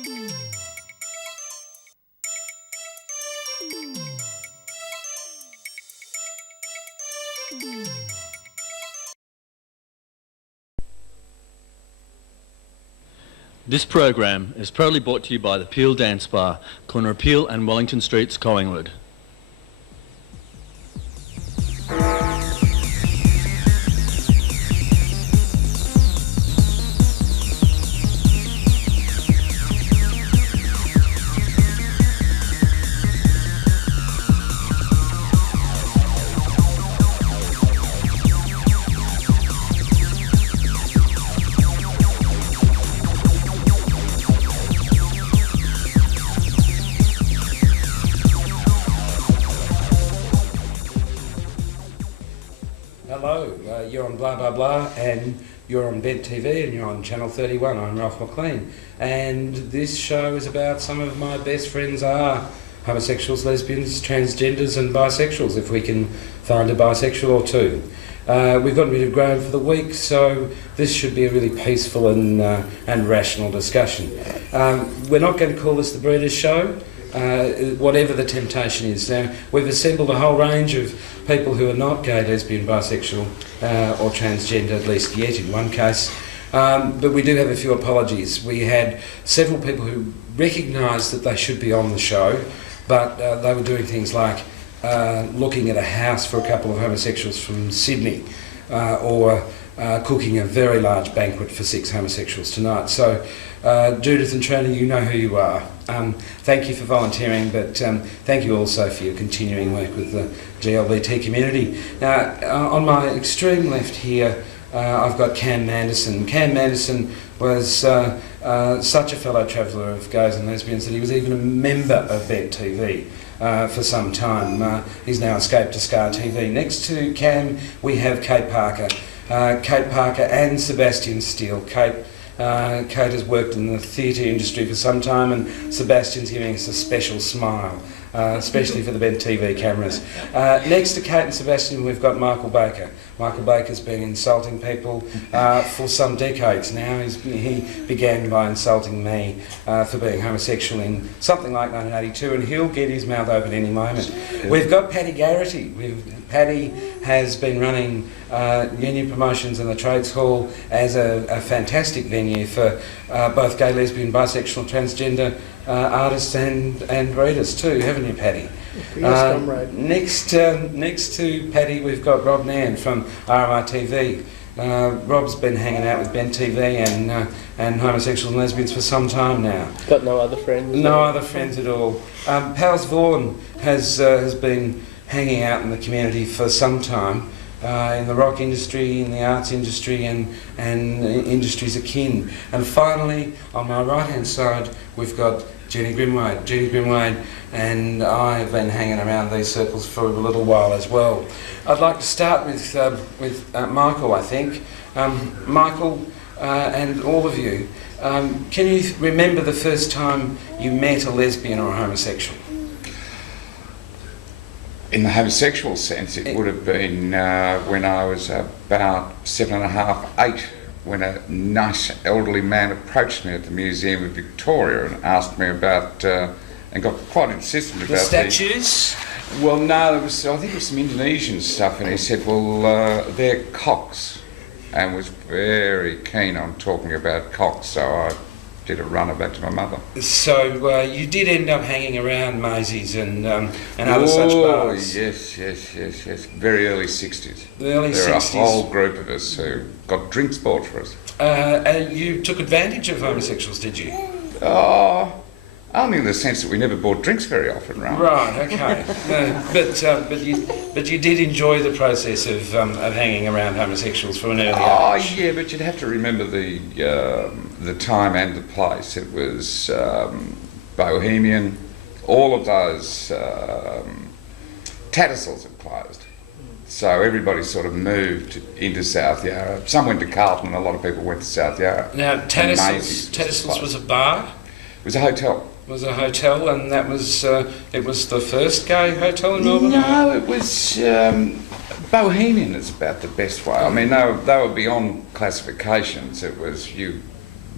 This program is proudly brought to you by the Peel Dance Bar, corner of Peel and Wellington Streets, Collingwood. Hello, you're on Blah Blah Blah and you're on Bed TV and you're on Channel 31. I'm Ralph McLean and this show is about some of my best friends are homosexuals, lesbians, transgenders and bisexuals, if we can find a bisexual or two. We've got a bit of ground for the week, so this should be a really peaceful and rational discussion. We're not going to call this the Breeders' Show. Whatever the temptation is. Now, we've assembled a whole range of people who are not gay, lesbian, bisexual or transgender, at least yet in one case, but we do have a few apologies. We had several people who recognised that they should be on the show, but they were doing things like looking at a house for a couple of homosexuals from Sydney or cooking a very large banquet for 6 homosexuals tonight. So Judith and Trina, you know who you are. Thank you for volunteering, but thank you also for your continuing work with the GLBT community. Now, on my extreme left here, I've got Cam Manderson. Cam Manderson was such a fellow traveller of gays and lesbians that he was even a member of Bed TV for some time. He's now escaped to Scar TV. Next to Cam, we have Kate Parker. Kate Parker and Sebastian Steele. Kate has worked in the theatre industry for some time, and Sebastian's giving us a special smile, especially for the Bed TV cameras. Next to Kate and Sebastian, we've got Michael Baker. Michael Baker's been insulting people for some decades now. He began by insulting me for being homosexual in something like 1982, and he'll get his mouth open any moment. We've got Paddy Garrity. Paddy has been running union promotions in the Trades Hall as a fantastic venue for both gay, lesbian, bisexual, transgender artists and breeders too, haven't you, Paddy? Yes, comrade. Next to Paddy, we've got Rob Nairn from RMI TV. Rob's been hanging out with Ben TV and homosexuals and lesbians for some time now. Got no other friends? No other friends at all. Pals Vaughan has been hanging out in the community for some time, in the rock industry, in the arts industry and industries akin. And finally, on my right hand side, we've got Jenny Grimwade. Jenny Grimwade and I have been hanging around these circles for a little while as well. I'd like to start with Michael, I think. Michael and all of you, can you remember the first time you met a lesbian or a homosexual? In the homosexual sense, it would have been when I was about 7.5, 8, when a nice elderly man approached me at the Museum of Victoria and asked me about, and got quite insistent about the statues? Well, no, there was, I think it was some Indonesian stuff, and he said, well, they're cocks, and was very keen on talking about cocks, so I did a runner back to my mother. So you did end up hanging around Maisie's and other such bars? Yes. Very early 60s. The early 60s. There were a whole group of us who got drinks bought for us. And you took advantage of homosexuals, did you? Oh, only in the sense that we never bought drinks very often, right? Right, okay. But you did enjoy the process of hanging around homosexuals from an early age. Oh, yeah, but you'd have to remember the time and the place. It was Bohemian. All of those Tattersalls had closed. So everybody sort of moved into South Yarra. Some went to Carlton, and a lot of people went to South Yarra. Now, Tattersalls was a bar? It was a hotel. It was a hotel, and that was it was the first gay hotel in Melbourne? No, it was Bohemian is about the best way. I mean, they were beyond classifications. It was you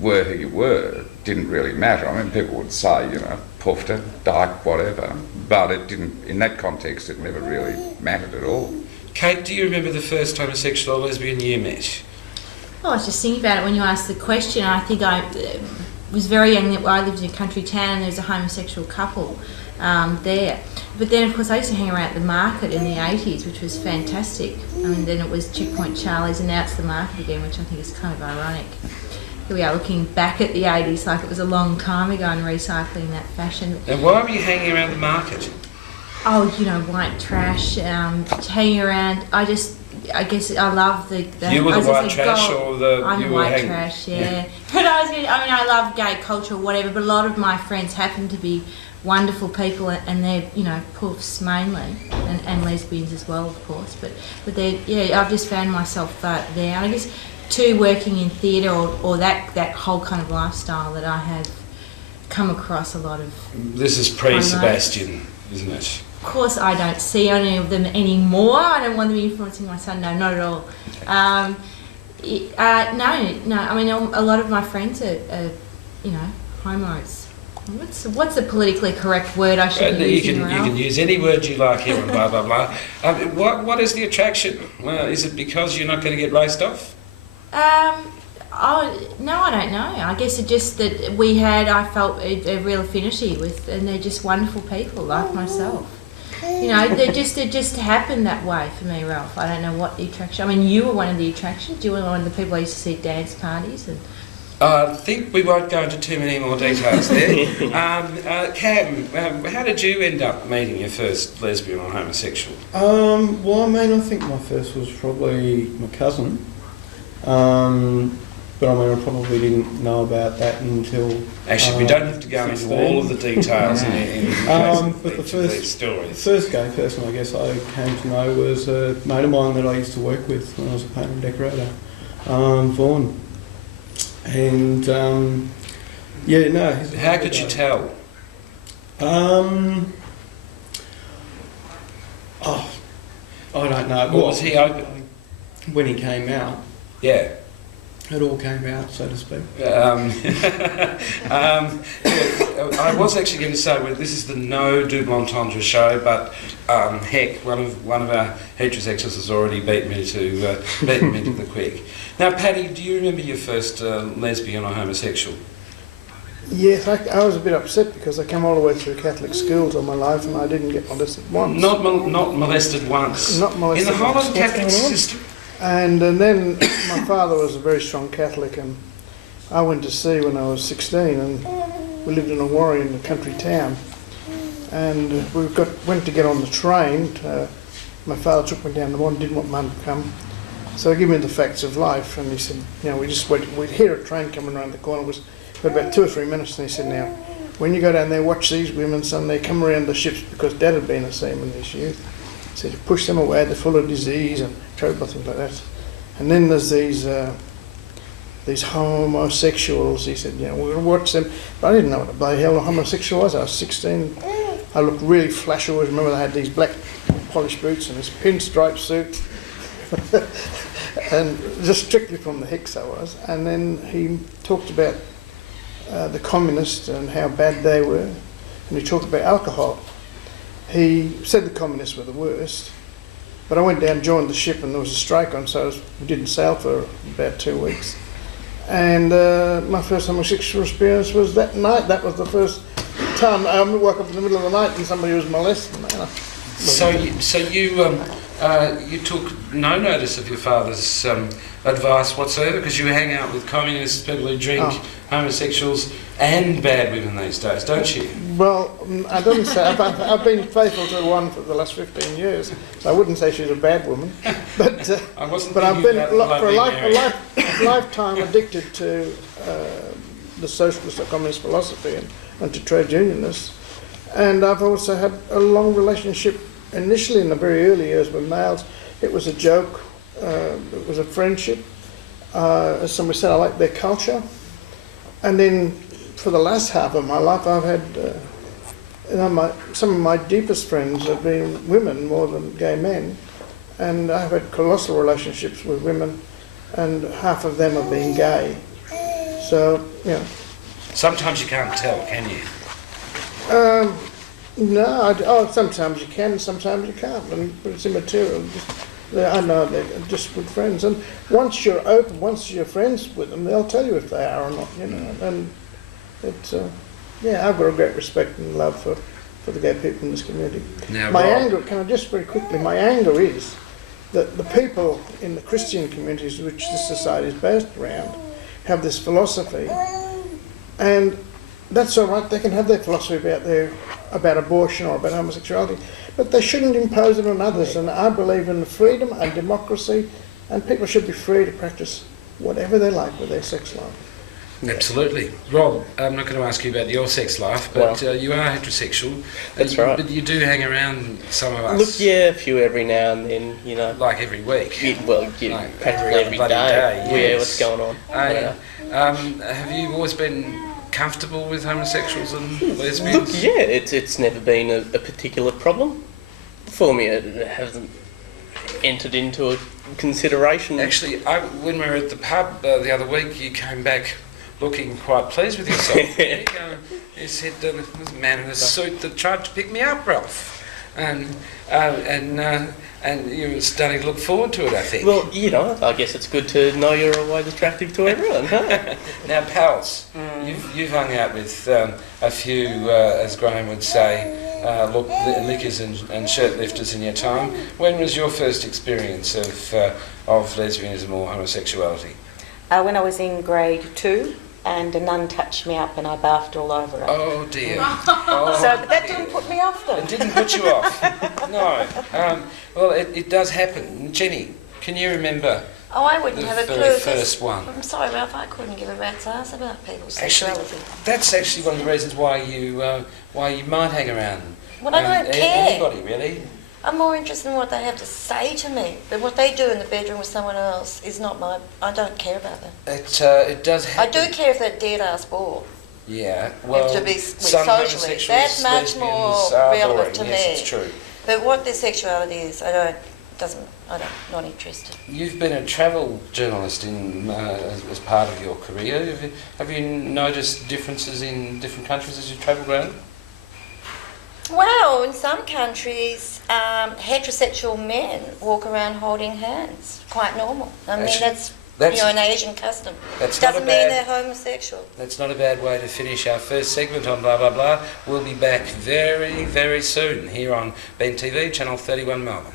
were who you were didn't really matter. I mean, people would say, you know, poofter, dyke, whatever, but it didn't, in that context, it never really mattered at all. Kate, do you remember the first homosexual or lesbian you met? Oh, I was just thinking about it when you asked the question. I think I was very young. I lived in a country town and there was a homosexual couple there. But then, of course, I used to hang around at the market in the 80s, which was fantastic. I mean, then it was Checkpoint Charlie's and now it's the market again, which I think is kind of ironic. Here we are looking back at the 80s like it was a long time ago and recycling that fashion. And why were you hanging around the market? Oh, you know, white trash, hanging around. I guess I love the You were I the was white like, trash God, or the... I'm you the were white hanging- trash, yeah. But I love gay culture or whatever, but a lot of my friends happen to be wonderful people and they're, you know, poofs mainly, and lesbians as well, of course. But they're, yeah, I've just found myself there. And I guess, too, working in theatre or that whole kind of lifestyle that I have come across a lot of... This is pre-Sebastian, isn't it? Of course, I don't see any of them anymore. I don't want them influencing my son. No, not at all. No. I mean, a lot of my friends are you know, homos. What's the politically correct word I should be using? You can use any word you like here on blah blah blah. What is the attraction? Well, is it because you're not going to get raced off? Oh, no, I don't know. I guess it just that I felt a real affinity with, and they're just wonderful people like myself. You know, it just happened that way for me, Ralph. I don't know what the attraction. I mean, you were one of the attractions. You were one of the people I used to see at dance parties. And I think we won't go into too many more details there. Cam, how did you end up meeting your first lesbian or homosexual? Well, I mean, I think my first was probably my cousin. But I mean, I probably didn't know about that until... Actually, we don't have to go 16. into all of the details in case of but each of these the stories. first gay person I guess I came to know was a mate of mine that I used to work with when I was a painter and decorator, Vaughan. And, yeah, no... How could you tell? I don't know. Or was he open? When he came out, Yeah. it all came out, so to speak. I was actually going to say, well, this is the no double entendre show, but heck, one of our heterosexuals has already beaten me to the quick. Now, Paddy, do you remember your first lesbian or homosexual? Yes, I was a bit upset because I came all the way through Catholic schools all my life and I didn't get molested once. Not molested once. Not molested in the whole once. of the Catholic system. And then my father was a very strong Catholic and I went to sea when I was 16 and we lived in a warren in a country town. And we went to get on the train. My father took me down the one, didn't want Mum to come. So he gave me the facts of life and he said, you know, we'd hear a train coming around the corner. It was about 2 or 3 minutes and he said, now, when you go down there, watch these women, son, they come around the ships because Dad had been a seaman this youth. He said, you push them away, they're full of disease and trouble, things like that. And then there's these homosexuals. He said, you know, we'll watch them. But I didn't know what the bloody hell a homosexual was. I was 16. I looked really flash. I always remember they had these black polished boots and this pinstripe suit. And just strictly from the Hicks I was. And then he talked about the communists and how bad they were. And he talked about alcohol. He said the communists were the worst. But I went down, joined the ship, and there was a strike on, so we didn't sail for about 2 weeks. And my first homosexual experience was that night. That was the first time I woke up in the middle of the night and somebody was molesting me. So you took no notice of your father's advice whatsoever because you hang out with communists, people who drink, homosexuals and bad women these days, don't you? Well, I don't say. I've been faithful to one for the last 15 years, so I wouldn't say she's a bad woman. But I've been for a lifetime addicted to the socialist or communist philosophy and to trade unionists. And I've also had a long relationship initially in the very early years with males. It was a joke. It was a friendship. As somebody said, I like their culture. And then for the last half of my life, I've had some of my deepest friends have been women more than gay men, and I've had colossal relationships with women, and half of them have been gay. So, you know. Sometimes you can't tell, can you? No, sometimes you can, sometimes you can't, but it's immaterial. I know they're just good friends, and once you're open, once you're friends with them, they'll tell you if they are or not, you know. And it's, I've got a great respect and love for the gay people in this community. Now, my Rob, anger, can I just very quickly, my anger is that the people in the Christian communities which this society is based around have this philosophy, and that's all right, they can have their philosophy about abortion or about homosexuality, but they shouldn't impose it on others. And I believe in freedom and democracy, and people should be free to practice whatever they like with their sex life. Absolutely. Rob, I'm not going to ask you about your sex life, but you are heterosexual. That's right. But you do hang around some of us. Look, yeah, a few every now and then, you know. Like every week. Like practically every bloody day. yes. Yeah, what's going on? Have you always been comfortable with homosexuals and lesbians? Look, yeah, it's never been a particular problem for me. It hasn't entered into a consideration. Actually, when we were at the pub the other week, you came back looking quite pleased with yourself. You said, there's a man in a suit that tried to pick me up, Ralph. And you were starting to look forward to it, I think. Well, you know, I guess it's good to know you're always attractive to everyone, huh? Now, pals, you've hung out with a few, as Graham would say, lickers and shirt lifters in your time. When was your first experience of lesbianism or homosexuality? When I was in grade 2, and a nun touched me up and I barfed all over her. Oh dear. Oh, so that didn't put me off though. It didn't put you off? No. Well, it does happen. Jenny, can you remember Oh, I wouldn't have a clue. the first one? I'm sorry, Ralph, I couldn't give a rat's ass about people's sexuality. Actually, that's actually one of the reasons why you might hang around. Well, I don't care. Anybody, really. I'm more interested in what they have to say to me. But what they do in the bedroom with someone else is not my... I don't care about that. It does happen. I do care if they're dead-ass bore. Yeah, well, to be some socially. That's much more relevant to me. Yes, it's true. But what their sexuality is, I'm not interested. You've been a travel journalist as part of your career. Have you noticed differences in different countries as you've travelled around? Well, in some countries, heterosexual men walk around holding hands. Quite normal. I mean, that's an Asian custom. Doesn't mean they're homosexual. That's not a bad way to finish our first segment on Blah Blah Blah. We'll be back very, very soon here on Ben TV, Channel 31 Melbourne.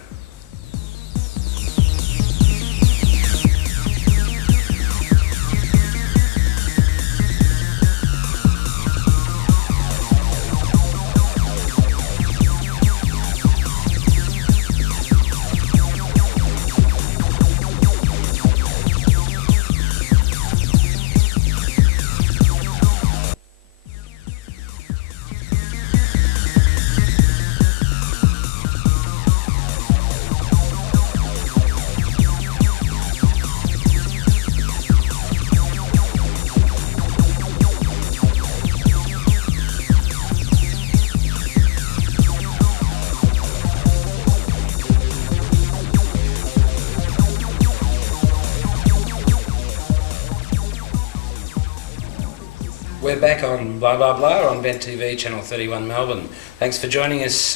We're back on Blah Blah Blah on Ben TV, Channel 31 Melbourne. Thanks for joining us.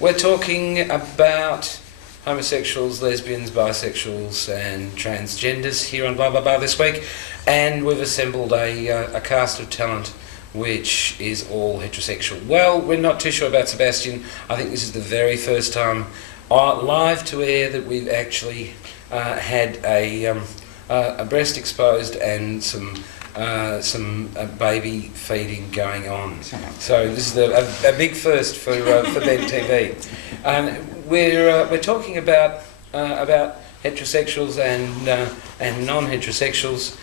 We're talking about homosexuals, lesbians, bisexuals and transgenders here on Blah Blah Blah this week, and we've assembled a cast of talent which is all heterosexual. Well, we're not too sure about Sebastian. I think this is the very first time live to air that we've actually had a breast exposed and some baby feeding going on. So this is a big first for Ben TV. We're talking about heterosexuals and non-heterosexuals.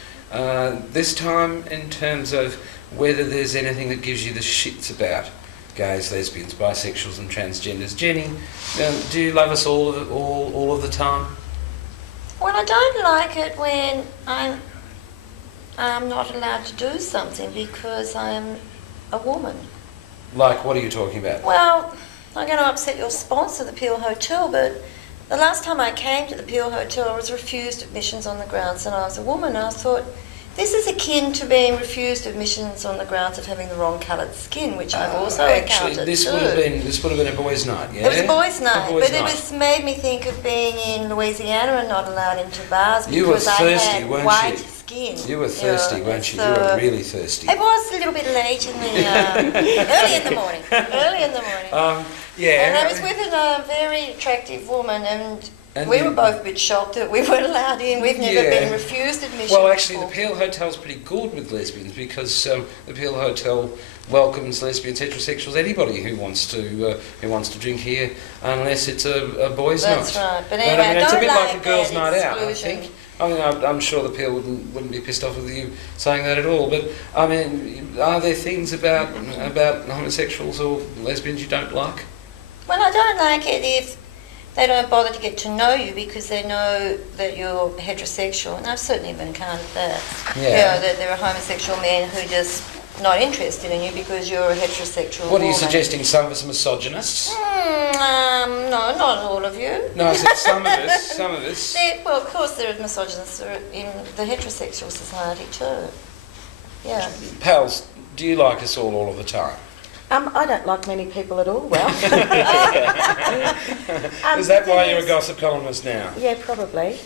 This time in terms of whether there's anything that gives you the shits about gays, lesbians, bisexuals and transgenders. Jenny, do you love us all of the time? Well, I don't like it when I'm not allowed to do something because I'm a woman. Like, what are you talking about? Well, I'm going to upset your sponsor, the Peel Hotel, but the last time I came to the Peel Hotel, I was refused admissions on the grounds that I was a woman. And I thought, This is akin to being refused admissions on the grounds of having the wrong coloured skin, which I've also encountered this too. would have been a boys' night, yeah? It was a boys' night, boys' but night. it was made me think of being in Louisiana and not allowed into bars You were because I thirsty, had weren't white you? skin. You were thirsty, weren't you? so- You were really thirsty. It was a little bit late in the early in the morning. Early in the morning. Yeah. And I was with a very attractive woman, and we you- were both a bit shocked that we weren't allowed in. We've never Yeah. been refused admission. Well, actually, the before. Peel Hotel's pretty good with lesbians because the Peel Hotel welcomes lesbians, heterosexuals, anybody who wants to drink here, unless it's a boys' That's night. right. But I anyway, mean, it's a I bit don't like a girls' that night out, I exclusion. think. I mean, I'm sure the Peel wouldn't be pissed off with you saying that at all. But I mean, are there things about homosexuals or lesbians you don't like? Well, I don't like it if they don't bother to get to know you because they know that you're heterosexual, and I've certainly been encountered that. Yeah. You know, that there are homosexual men who are just not interested in you because you're a heterosexual What are you woman. suggesting? Some of us are misogynists? No, not all of you. No, I said some of us. Some of us. Well, of course there are misogynists in the heterosexual society too. Yeah. Pals, do you like us all of the time? I don't like many people at all, well. Is that why you're a gossip columnist now? Yeah, probably.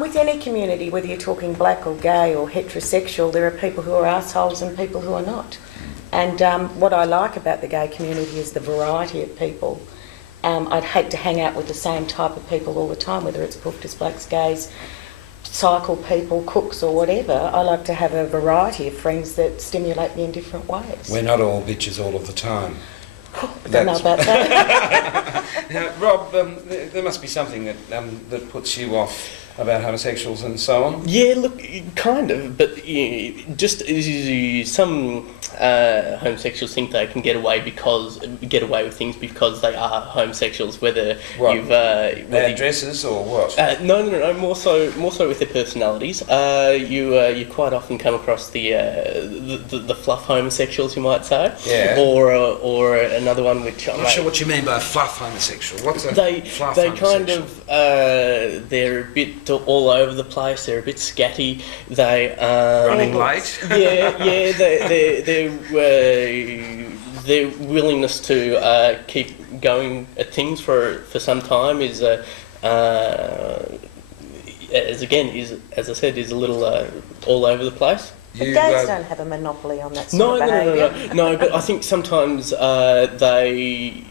With any community, whether you're talking black or gay or heterosexual, there are people who are assholes and people who are not. And what I like about the gay community is the variety of people. I'd hate to hang out with the same type of people all the time, whether it's hookers, blacks, gays, cycle people, cooks or whatever. I like to have a variety of friends that stimulate me in different ways. We're not all bitches all of the time. I don't know about that. Now, Rob, there must be something that puts you off about homosexuals and so on. Yeah, look, kind of, but just some homosexuals think they can get away with things because they are homosexuals. Whether What? you've Bad dresses or what? no, more so with their personalities. You quite often come across the fluff homosexuals, you might say. Yeah. Or another one which I'm not sure what you mean by a fluff homosexual. What's a fluff they homosexual? kind of they're a bit all over the place. They're a bit scatty. They Running late. Their willingness to keep going at things for some time is as I said, is a little all over the place. But gays don't have a monopoly on that No, sort of behaviour. no. But I think sometimes they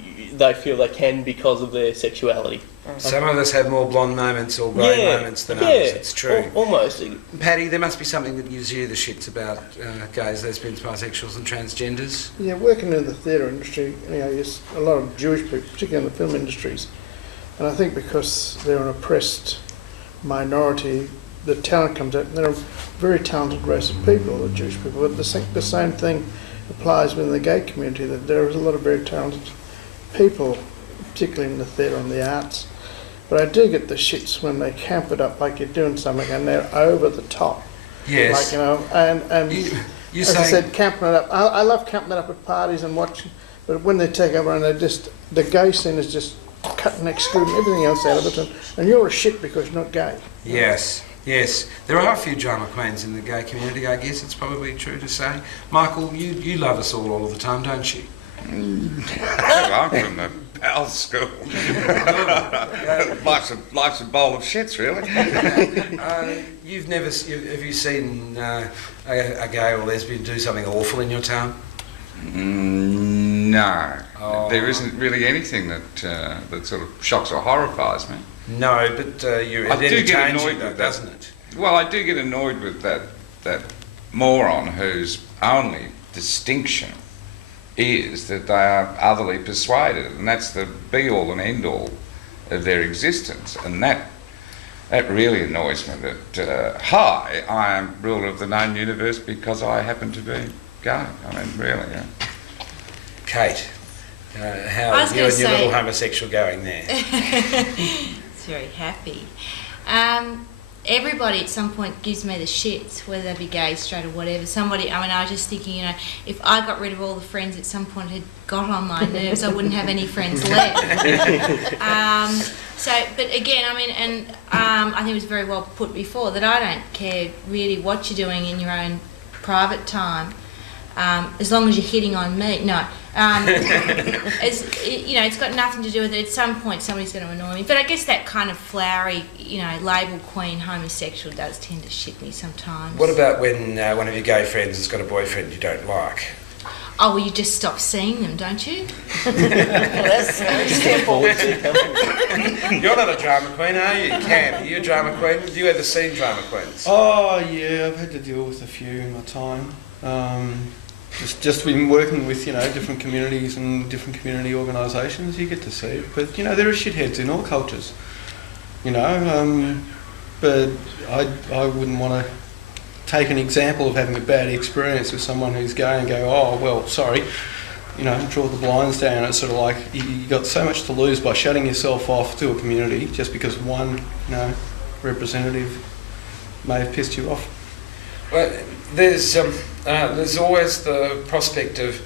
feel they can because of their sexuality. Some of us have more blonde moments or grey moments than others. It's true. Almost. Paddy, there must be something that gives you the shits about gays, lesbians, bisexuals, and transgenders. Yeah, working in the theatre industry, there's a lot of Jewish people, particularly in the film industries, and I think because they're an oppressed minority, the talent comes out. And they're a very talented race of people, the Jewish people. But the same thing applies within the gay community. That there is a lot of very talented people, particularly in the theatre and the arts. But I do get the shits when they camp it up like you're doing something and they're over the top. Yes. And as I said, camping it up. I love camping it up at parties and watching. But when they take over and the gay scene is just cutting, excluding everything else out of it, and you're a shit because you're not gay. Yes. There are a few drama queens in the gay community, I guess it's probably true to say. Michael, you love us all of the time, don't you? I'm from the pal school. life's a bowl of shits, really. Have you seen a gay or lesbian do something awful in your town? No. Oh. There isn't really anything that sort of shocks or horrifies me. No, but I do get annoyed with that, doesn't it? Well, I do get annoyed with that moron whose only distinction is that they are otherly persuaded, and that's the be-all and end-all of their existence, and that really annoys me. That I am ruler of the known universe because I happen to be gay. I mean, really. Yeah. Kate, how I are was you gonna and your say- little homosexual going there? It's very happy. everybody at some point gives me the shits, whether they be gay, straight or whatever. Somebody, I mean, I was just thinking, if I got rid of all the friends at some point had got on my nerves, I wouldn't have any friends left. But again, I mean, and I think it was very well put before that I don't care really what you're doing in your own private time, as long as you're hitting on me. No. It's got nothing to do with it. At some point, somebody's going to annoy me. But I guess that kind of flowery, label queen homosexual does tend to shit me sometimes. What about when one of your gay friends has got a boyfriend you don't like? Oh, well, you just stop seeing them, don't you? That's very simple. You're not a drama queen, are you? Cam, are you a drama queen? Have you ever seen drama queens? Oh yeah, I've had to deal with a few in my time. Just been working with different communities and different community organisations. You get to see it, but there are shitheads in all cultures. But I wouldn't want to take an example of having a bad experience with someone who's gay and go, oh well, sorry, draw the blinds down. It's sort of like you got so much to lose by shutting yourself off to a community just because one representative may have pissed you off. Well, there's always the prospect of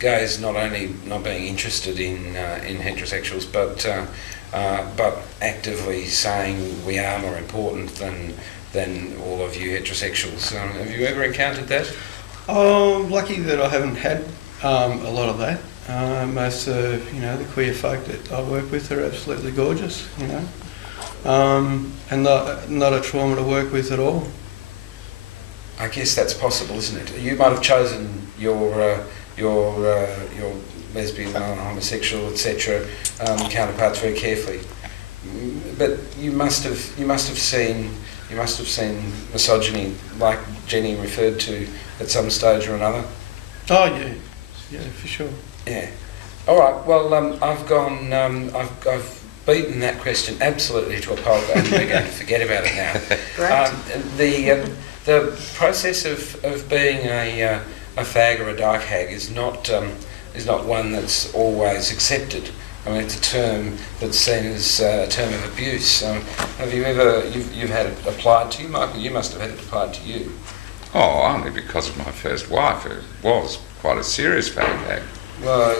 gays not only not being interested in heterosexuals, but actively saying we are more important than all of you heterosexuals. Have you ever encountered that? I'm lucky that I haven't had a lot of that. Most of the queer folk that I work with are absolutely gorgeous, and not a trauma to work with at all. I guess that's possible, isn't it? You might have chosen your lesbian, homosexual, etc. Counterparts very carefully, but you must have seen misogyny, like Jenny referred to, at some stage or another. Oh yeah, for sure. Yeah. All right. Well, I've beaten that question absolutely to a pulp, and we're going to forget about it now. Great. The process of being a fag or a dyke hag is not one that's always accepted. I mean, it's a term that's seen as a term of abuse. Have you ever you've had it applied to you, Michael? You must have had it applied to you. Oh, only because of my first wife, who was quite a serious fag hag. Well,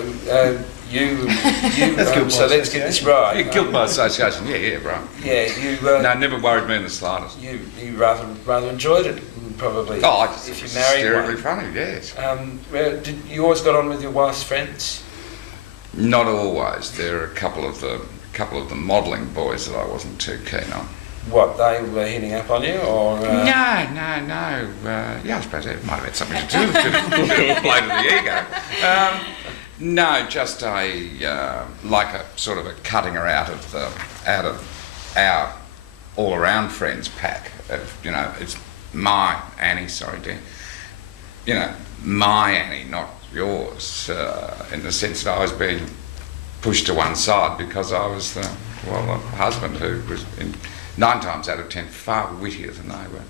so let's get this right. Yeah, guilt by association, yeah, right. Yeah, you... no, never worried me in the slightest. You rather enjoyed it, probably. Oh, if you married hysterically one. funny, yes. Did you always got on with your wife's friends? Not always. There are a couple of the modelling boys that I wasn't too keen on. What, they were hitting up on you, or...? No. Yeah, I suppose it might have had something to do with it. A bit of a play to the ego. No, just like a sort of a cutting her out of our all-around friends pack. It's my Annie, sorry dear. My Annie, not yours, in the sense that I was being pushed to one side because I was the husband who was 9 times out of 10 far wittier than they were.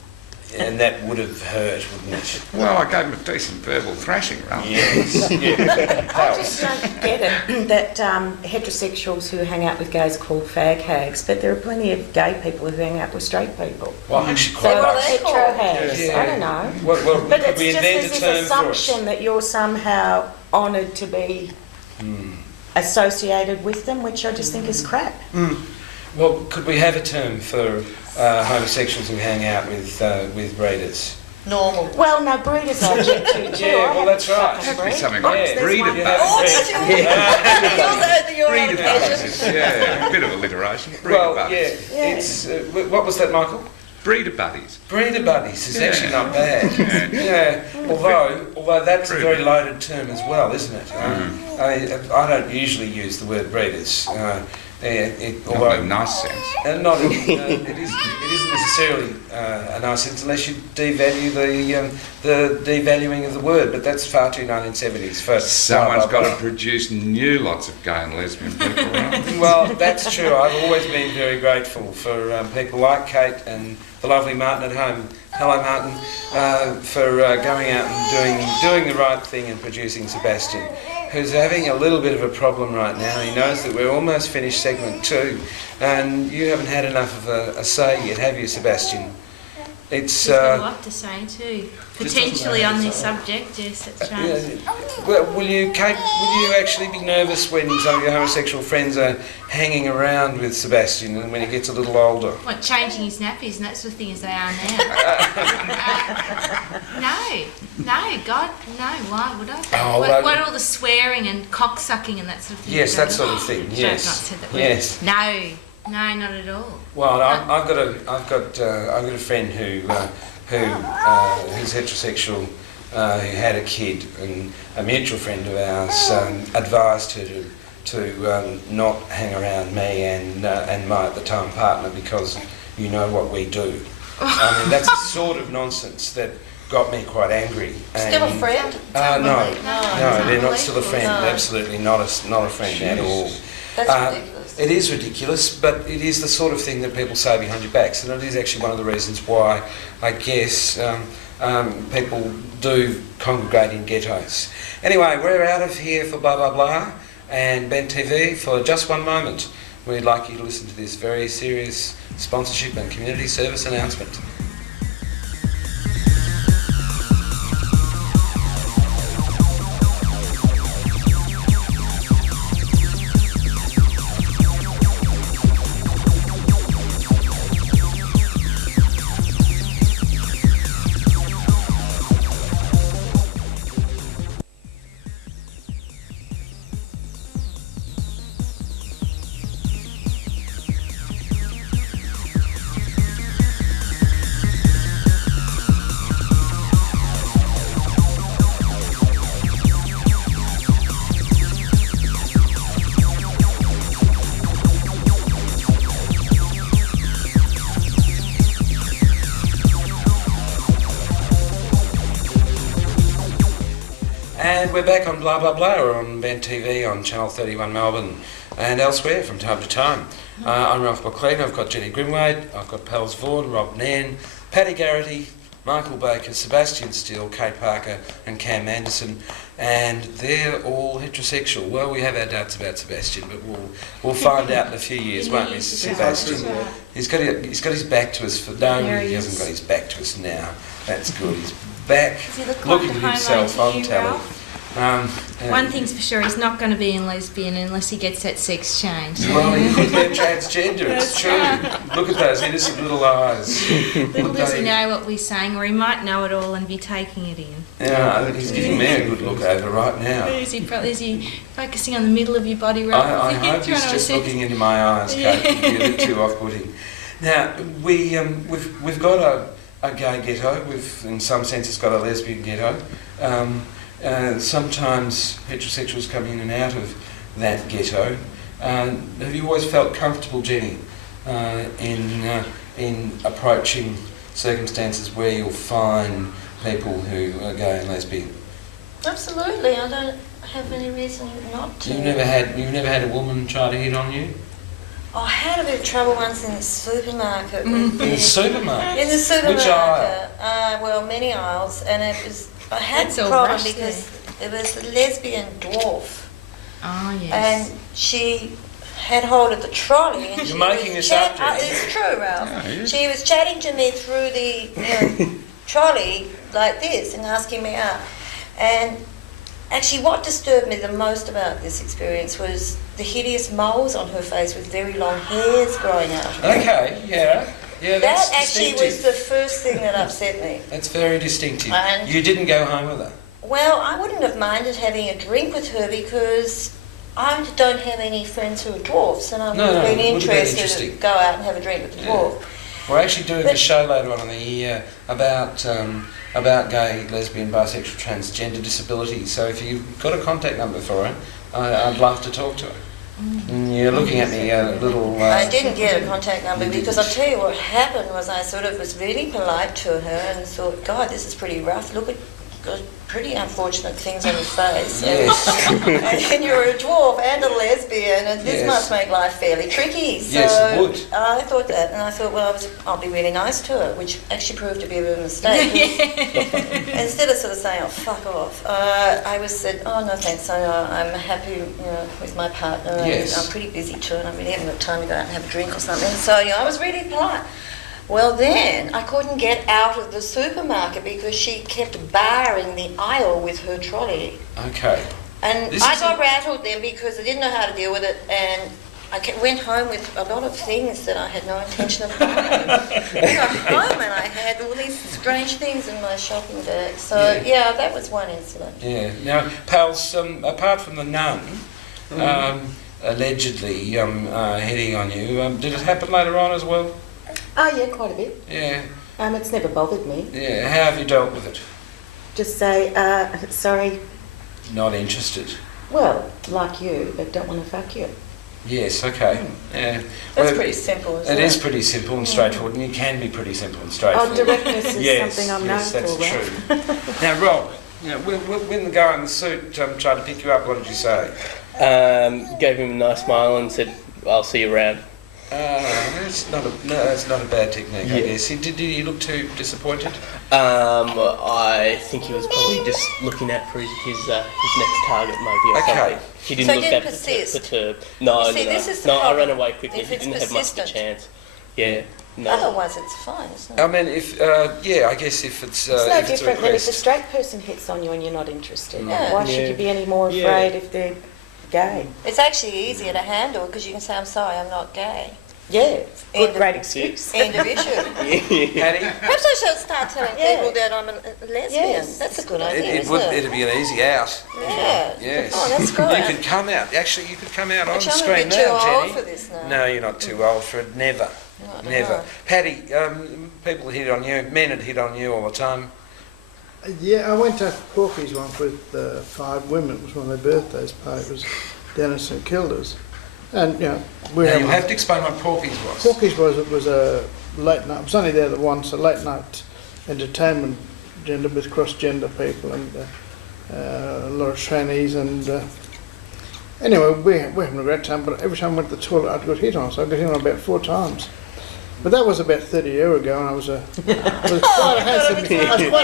And that would have hurt, wouldn't it? Well, I gave him a decent verbal thrashing, rather. Yes. Yeah. I just don't get it that heterosexuals who hang out with gays are called fag hags, but there are plenty of gay people who hang out with straight people. Well, actually, So quite what are like they Hetero called? hags. Yeah. I don't know. Well, But could it's we just invent there's a term this for it? assumption that you're somehow honoured to be associated with them, which I just think is crap. Well, could we have a term for homosexuals who hang out with breeders? Normal. Well, no, breeders I object to too. Yeah, I well, that's right. fucking It has to be breed. something Look, like there's breeder one. buddies. Oh, that's you're Breeder on occasion. buddies, yeah, a bit of alliteration. Breeder Well, buddies. yeah, it's... what was that, Michael? Breeder buddies. Breeder buddies is Yeah. actually not bad. Yeah. Yeah, although that's a very loaded term as well, isn't it? I don't usually use the word breeders. Not in Although a nice sense. it isn't necessarily a nice sense unless you devalue the devaluing of the word, but that's far too 1970s. Someone's got to produce new lots of gay and lesbian people, right? Well, that's true. I've always been very grateful for people like Kate and the lovely Martin at home. Hello, Martin, for going out and doing the right thing and producing Sebastian. who's having a little bit of a problem right now. He knows that we're almost finished segment 2, and you haven't had enough of a say yet, have you, Sebastian? It's There's got a lot to say too, potentially on this subject. Yes, that's right. Well, will you, Kate? Will you actually be nervous when some of your homosexual friends are hanging around with Sebastian, and when he gets a little older? What, changing his nappies and that sort of thing as they are now? No, God, no. Why would I? Oh, what all the swearing and cock sucking and that sort of thing? Yes, that sort of thing. Yes. Not said that word. Yes. No, not at all. Well, I've got a friend who's heterosexual, who had a kid, and a mutual friend of ours advised her to not hang around me and my at the time partner, because you know what we do. I mean, that's the sort of nonsense that got me quite angry. Still a friend? No, they're not still a friend. No. Absolutely not a friend at all. That's ridiculous. It is ridiculous, but it is the sort of thing that people say behind your backs, and it is actually one of the reasons why, I guess, people do congregate in ghettos. Anyway, we're out of here for blah blah blah and Ben TV for just one moment. We'd like you to listen to this very serious sponsorship and community service announcement. And we're back on Blah Blah Blah, or on Ben TV on Channel 31 Melbourne and elsewhere from time to time. I'm Ralph McLean, I've got Jenny Grimwade, I've got Pels Vaughan, Rob Nairn, Paddy Garrity, Michael Baker, Sebastian Steele, Kate Parker and Cam Anderson, and they're all heterosexual. Well, we have our doubts about Sebastian, but we'll find out in a few years, won't we, Sebastian? He's got his back to us for... No, he hasn't got his back to us now. That's good. He's back, looking at himself on telly. One thing's for sure, he's not going to be a lesbian unless he gets that sex change. Well, he could be transgender, it's true. Look at those innocent little eyes. Little does he know what we're saying, or he might know it all and be taking it in. Yeah, I think he's giving me a good look over right now. Is he focusing on the middle of your body, right? I hope he's just looking into my eyes, Kate. It'd be a bit too off-putting. Now, we've got a gay ghetto. We've, in some senses, got a lesbian ghetto. Sometimes heterosexuals come in and out of that ghetto. Have you always felt comfortable, Jenny, in approaching circumstances where you'll find people who are gay and lesbian? Absolutely. I don't have any reason not to. You've never had a woman try to hit on you? I had a bit of trouble once in the supermarket. In the supermarket? In the supermarket. Which aisle? Well, many aisles, and it was. I had That's a all problem rushed because it was the lesbian dwarf. Oh, yes. And she had hold of the trolley. And You're making this up, Jenny. It's true, Ralph. No, she was chatting to me through the trolley like this and asking me out. And actually what disturbed me the most about this experience was the hideous moles on her face with very long hairs growing out. Okay, yeah. Yeah, that's that actually was the first thing that upset me. That's very distinctive. And you didn't go home with her? Well, I wouldn't have minded having a drink with her because I don't have any friends who are dwarfs, and I would have been interested to go out and have a drink with the dwarf. We're actually doing a show later on in the year about gay, lesbian, bisexual, transgender disability. So if you've got a contact number for her, I'd love to talk to her. You're looking at me a little... I didn't get a contact number because I'll tell you what happened was I sort of was really polite to her and thought, God, this is pretty rough. Look at got pretty unfortunate things on your face. Yes. And you're a dwarf and a lesbian, and this Yes. must make life fairly tricky. So Yes, it would. I thought that, and I thought, well, I'll be really nice to her, which actually proved to be a bit of a mistake. Instead of sort of saying, oh, fuck off, I said, oh, no thanks, I'm happy with my partner, Yes. and I'm pretty busy too, and I really haven't got time to go out and have a drink or something. So, I was really polite. Well, then I couldn't get out of the supermarket because she kept barring the aisle with her trolley. Okay. And This I is got rattled then because I didn't know how to deal with it, and I went home with a lot of things that I had no intention of buying. I got home and I had all these strange things in my shopping bag. So, yeah, that was one incident. Yeah. Now, pals, apart from the nun allegedly hitting on you, did it happen later on as well? Oh, yeah, quite a bit. Yeah. It's never bothered me. Yeah. How have you dealt with it? Just say, sorry, Not interested. well, like you, but don't want to fuck you. Yes. Okay. Yeah. That's Well, pretty simple, isn't It it? is pretty simple and straightforward, and you can be pretty simple and straightforward. Oh, directness is Yes, something I'm yes, known that's for, right? true. Now, Rob, when the guy in the suit tried to pick you up, what did you say? Gave him a nice smile and said, I'll see you around. That's not a bad technique, I Yeah. guess. Did you look too disappointed? I think he was probably just looking out for his next target, maybe, or Okay. something. He didn't So he look didn't that persist? perturbed. No, You see, no, this is the no. I problem. ran away quickly. If He it's didn't have much of a persistent. chance. Yeah, no. Otherwise, it's fine, isn't it? I mean, I guess if it's It's no if it's a different than if a request. straight person hits on you and you're not interested. Yeah. Why should Yeah. you be any more Yeah. afraid if they're gay? It's actually easier to handle because you can say, I'm sorry, I'm not gay. Yeah, good, End great of- excuse. End of issue. Patty, Perhaps I should start telling Yeah. people that I'm a lesbian. Yes. That's a good idea, isn't it? it'd be an easy out. Yeah. Yes. Oh, that's You great. could come out. Actually, you could come out on Actually, I'm a screen bit too now, old Jenny. for this now. No, you're not too old for it. Never. I don't Never. know. Patty, people hit on you. Men had hit on you all the time. Yeah, I went to Porky's once with 5 women. It was one of their birthdays party. It was down in St Kilda's. And, we Now, had you'll have to explain what Porky's was. Porky's was a late night. I was only there once. A late night entertainment gender with cross-gender people and a lot of trainees. And anyway, we're having a great time. But every time I went to the toilet, I'd got hit on. So I got hit on about 4 times. But that was about 30 years ago, and I was quite a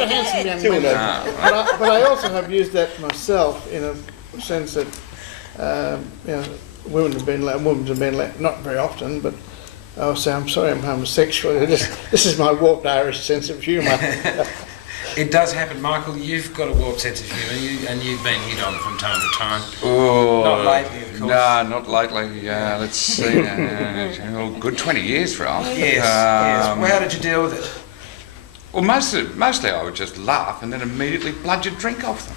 handsome young man. But I also have used that myself in a sense that women have been not very often, but I'll say, I'm sorry, I'm homosexual. This is my warped Irish sense of humour. It does happen, Michael. You've got a warped sense of humour, and you've been hit on from time to time. Oh, Not lately, of course. No, not lately. Let's see. Good 20 years, right? Yes. Well, how did you deal with it? Well, mostly I would just laugh and then immediately bludge a drink off them.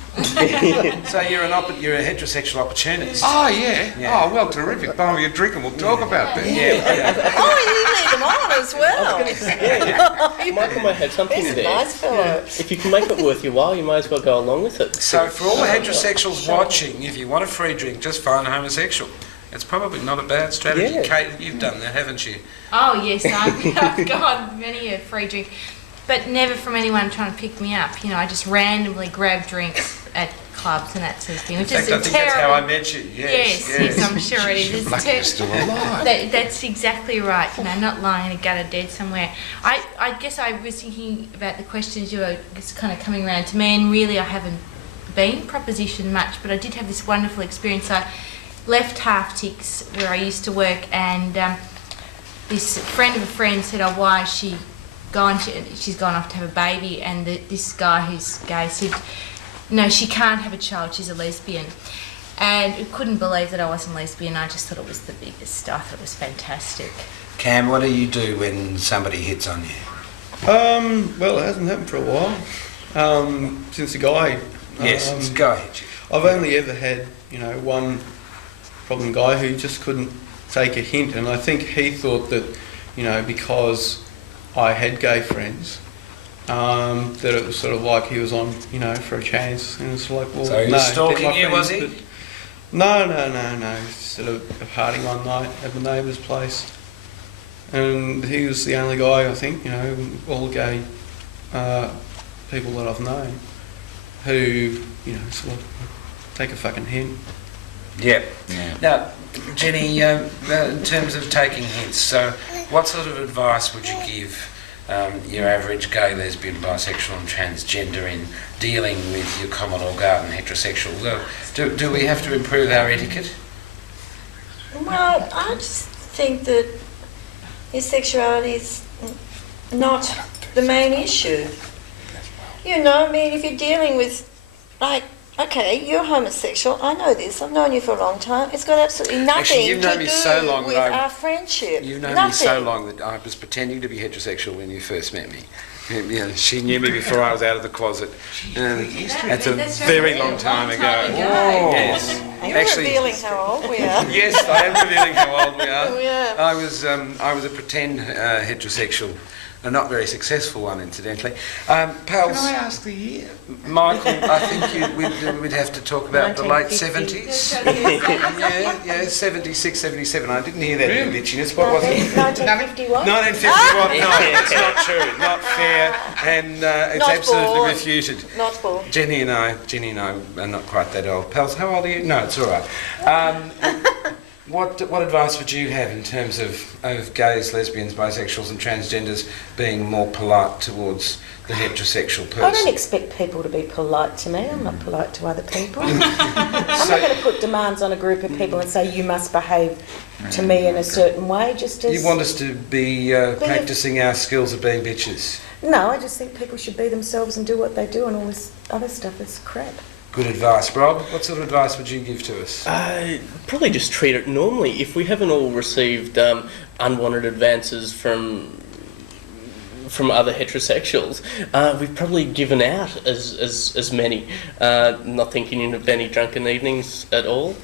So you're a heterosexual opportunist. Oh, yeah. Yeah. Oh, well, terrific. Buy me a drink and we'll talk about that. Yeah. Oh, you lead them on as well. Michael may have something He's a there. nice fellow. If you can make it worth your while, you might as well go along with it. So for all the heterosexuals watching, if you want a free drink, just find a homosexual. It's probably not a bad strategy. Yeah. Kate, you've done that, haven't you? Oh yes, I've gone many a free drink, but never from anyone trying to pick me up. I just randomly grab drinks at clubs and that sort of thing, which In fact, is I a think that's how I terrible. met you. Yes, Yes, I'm sure it is. It's Lucky you're still alive. That's exactly right. Not lying in a gutter dead somewhere. I guess I was thinking about the questions you were just kind of coming around to me, and really I haven't been propositioned much, but I did have this wonderful experience. I left Half Ticks where I used to work, and this friend of a friend said, "Oh, why is she gone? She's gone off to have a baby." And this guy who's gay said, "No, she can't have a child. She's a lesbian." And I couldn't believe that I wasn't lesbian. I just thought it was the biggest stuff. It was fantastic. Cam, what do you do when somebody hits on you? Well, it hasn't happened for a while. Since the guy. Yes, go ahead. I've only ever had, one problem guy who just couldn't take a hint, and I think he thought that, because I had gay friends, that it was sort of like he was on, for a chance, and it's like, well, So he no, was stalking they're my you, was friends, he? but- No. Sort of a party one night at the neighbour's place, and he was the only guy, I think, all gay people that I've known. who, sort of take a fucking hint. Yep. Now, Jenny, in terms of taking hints, so what sort of advice would you give your average gay, lesbian, bisexual and transgender in dealing with your common or garden heterosexual? Do we have to improve our etiquette? Well, I just think that his sexuality is not the main issue. I mean, if you're dealing with, like, okay, you're homosexual, I know this, I've known you for a long time, it's got absolutely nothing Actually, you've known to me do so long with that our friendship. You've known nothing. me so long that I was pretending to be heterosexual when you first met me. She knew me before I was out of the closet. That's a very long time ago. Yes. You're revealing how old we are. Yes, I am revealing how old we are. Yeah. I was a pretend heterosexual, a not very successful one, incidentally. Pals, Can I ask the year? Michael, I think we'd have to talk about the late 70s. Yeah, 76, 77. I didn't hear that in the bitchiness. What was it? 1951? 1951. No, it's not true. Not fair, and it's Not absolutely born. refuted. Not born. Jenny and I are not quite that old. Pals, how old are you? No, it's all right. What advice would you have in terms of gays, lesbians, bisexuals and transgenders being more polite towards the heterosexual person? I don't expect people to be polite to me. I'm not polite to other people. I'm not going to put demands on a group of people and say you must behave to me in a certain way. Just as You want us to be practising our skills of being bitches? No, I just think people should be themselves and do what they do, and all this other stuff is crap. Good advice. Rob, what sort of advice would you give to us? Probably just treat it normally. If we haven't all received unwanted advances from other heterosexuals, we've probably given out as many. Not thinking of any drunken evenings at all.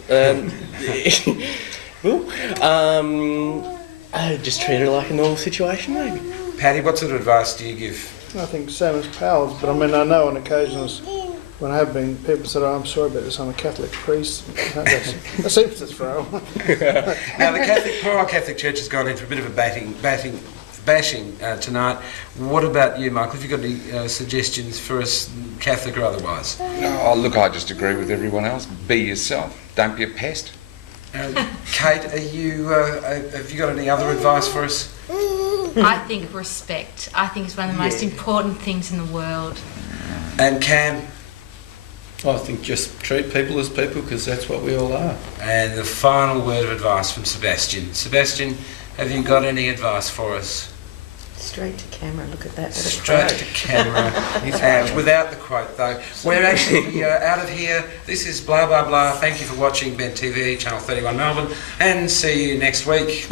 Just treat it like a normal situation, maybe. Patty, what sort of advice do you give? I think same as pals, but I mean, I know on occasions when I have been, people said, "Oh, I'm sorry about this, I'm a Catholic priest." That seems to throw. Now, the Royal Catholic Church has gone in for a bit of a bashing tonight. What about you, Michael? Have you got any suggestions for us, Catholic or otherwise? No, look, I just agree with everyone else. Be yourself. Don't be a pest. Kate, have you got any other advice for us? I think respect. I think it's one of the most important things in the world. And Cam? I think just treat people as people, because that's what we all are. And the final word of advice from Sebastian. Sebastian, have you got any advice for us? Straight to camera, look at that. Straight to camera. Without the quote, though. We're actually out of here. This is blah, blah, blah. Thank you for watching Ben TV, Channel 31 Melbourne, and see you next week.